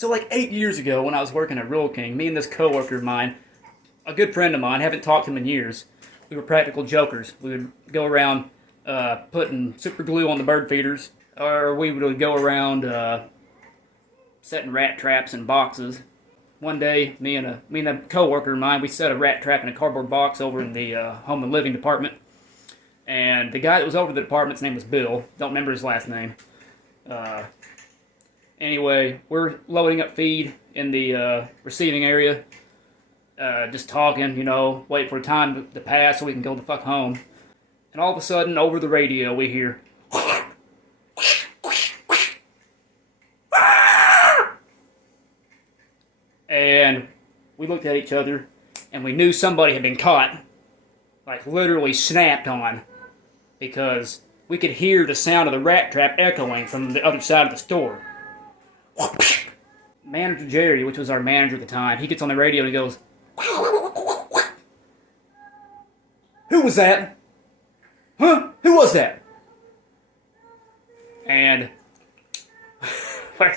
So like 8 years ago when I was working at Rural King, me and this coworker of mine, a good friend of mine, haven't talked to him in years, we were practical jokers. We would go around putting super glue on the bird feeders, or we would go around setting rat traps in boxes. One day, me and a coworker of mine, we set a rat trap in a cardboard box over in the home and living department. And the guy that was over the department's name was Bill. Don't remember his last name. Anyway, we're loading up feed in the receiving area. Just talking, waiting for time to pass so we can go the fuck home. And all of a sudden, over the radio, we hear... And we looked at each other, and we knew somebody had been caught. Like, literally snapped on. Because we could hear the sound of the rat trap echoing from the other side of the store. Manager Jerry, which was our manager at the time, he gets on the radio and he goes, "Who was that? Huh? Who was that?" And we're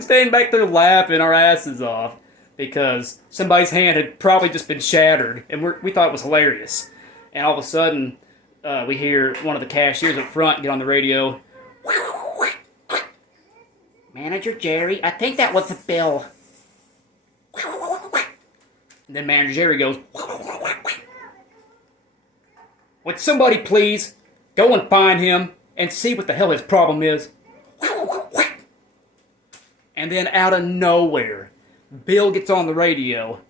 staying back there laughing our asses off because somebody's hand had probably just been shattered, and we thought it was hilarious. And all of a sudden, we hear one of the cashiers up front get on the radio. "Manager Jerry, I think that was the bill." And then Manager Jerry goes, "Would somebody please go and find him and see what the hell his problem is?" And then out of nowhere, Bill gets on the radio.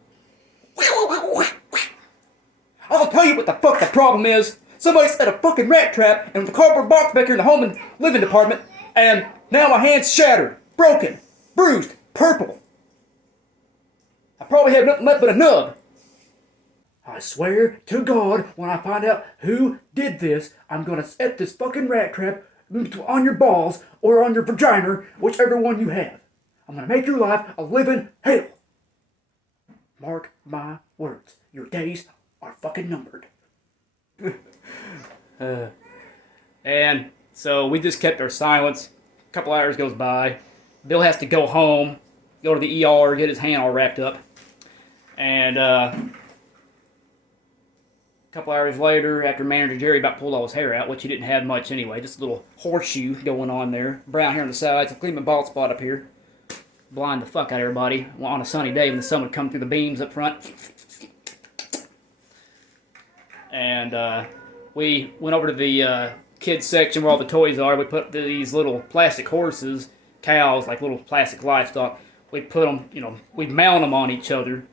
"I'll tell you what the fuck the problem is. Somebody set a fucking rat trap in the cardboard box back here in the home and living department, and now my hand's shattered, broken, bruised, purple. I probably have nothing left but a nub. I swear to God, when I find out who did this, I'm gonna set this fucking rat trap on your balls or on your vagina, whichever one you have. I'm gonna make your life a living hell. Mark my words. Your days are fucking numbered." And so we just kept our silence. A couple hours goes by. Bill has to go home, go to the ER, get his hand all wrapped up. And a couple hours later, after Manager Jerry about pulled all his hair out, which he didn't have much anyway, just a little horseshoe going on there, brown hair on the sides, a gleaming bald spot up here, blind the fuck out of everybody on a sunny day when the sun would come through the beams up front. And we went over to the kids section where all the toys are. We put these little plastic horses, cows, like little plastic livestock. We put them, we'd mount them on each other,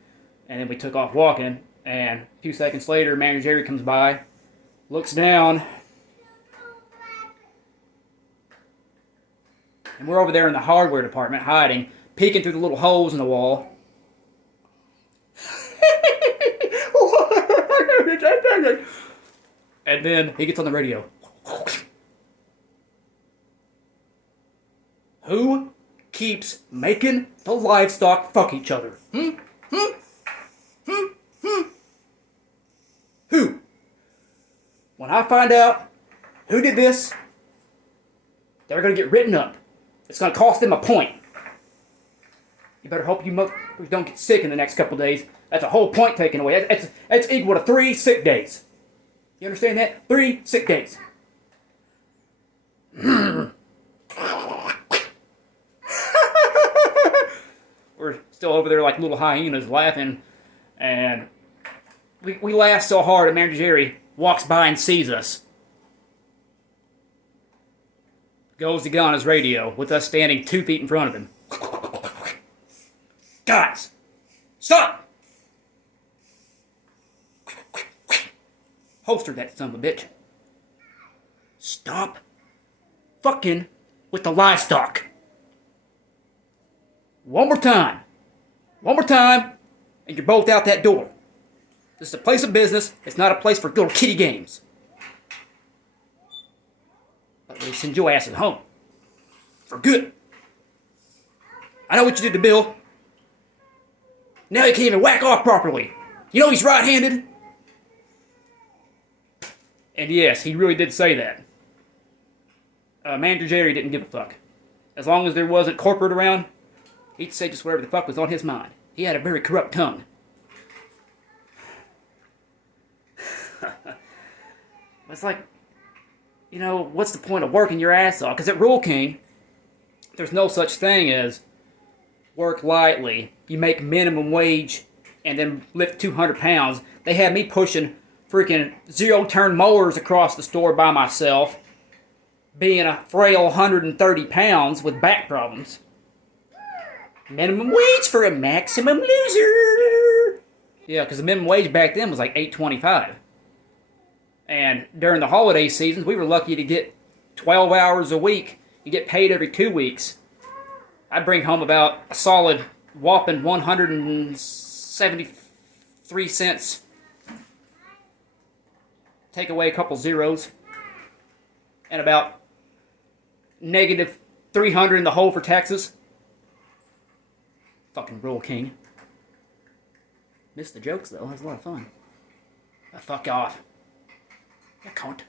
and then we took off walking. And a few seconds later, Manager Jerry comes by, looks down, and we're over there in the hardware department hiding, peeking through the little holes in the wall. And then he gets on the radio. "Who keeps making the livestock fuck each other? Who? When I find out who did this, they're going to get written up. It's going to cost them a point. You better hope you don't get sick in the next couple days. That's a whole point taken away. That's equal to 3 sick days. You understand that? 3 sick days." We're still over there like little hyenas laughing, and we laugh so hard that Manager Jerry walks by and sees us. Goes to get on his radio with us standing 2 feet in front of him. "Guys, stop! Holster that son of a bitch. Stop fucking with the livestock. One more time, and you're both out that door. This is a place of business. It's not a place for little kiddie games. But we'll send your asses home. For good. I know what you did to Bill. Now he can't even whack off properly. You know he's right-handed." And yes, he really did say that. Manager Jerry didn't give a fuck. As long as there wasn't corporate around, he'd say just whatever the fuck was on his mind. He had a very corrupt tongue. It's like, you know, what's the point of working your ass off? Because at Rural King, there's no such thing as work lightly. You make minimum wage and then lift 200 pounds. They had me pushing freaking zero-turn mowers across the store by myself, being a frail 130 pounds with back problems. Minimum wage for a maximum loser. Yeah, because the minimum wage back then was like $8.25. And during the holiday seasons, we were lucky to get 12 hours a week. You get paid every 2 weeks. I'd bring home about a solid whopping 173 cents. Take away a couple zeros. And about negative 300 in the hole for taxes. Fucking Rural King. Missed the jokes though. That was a lot of fun. Fuck off. You cunt.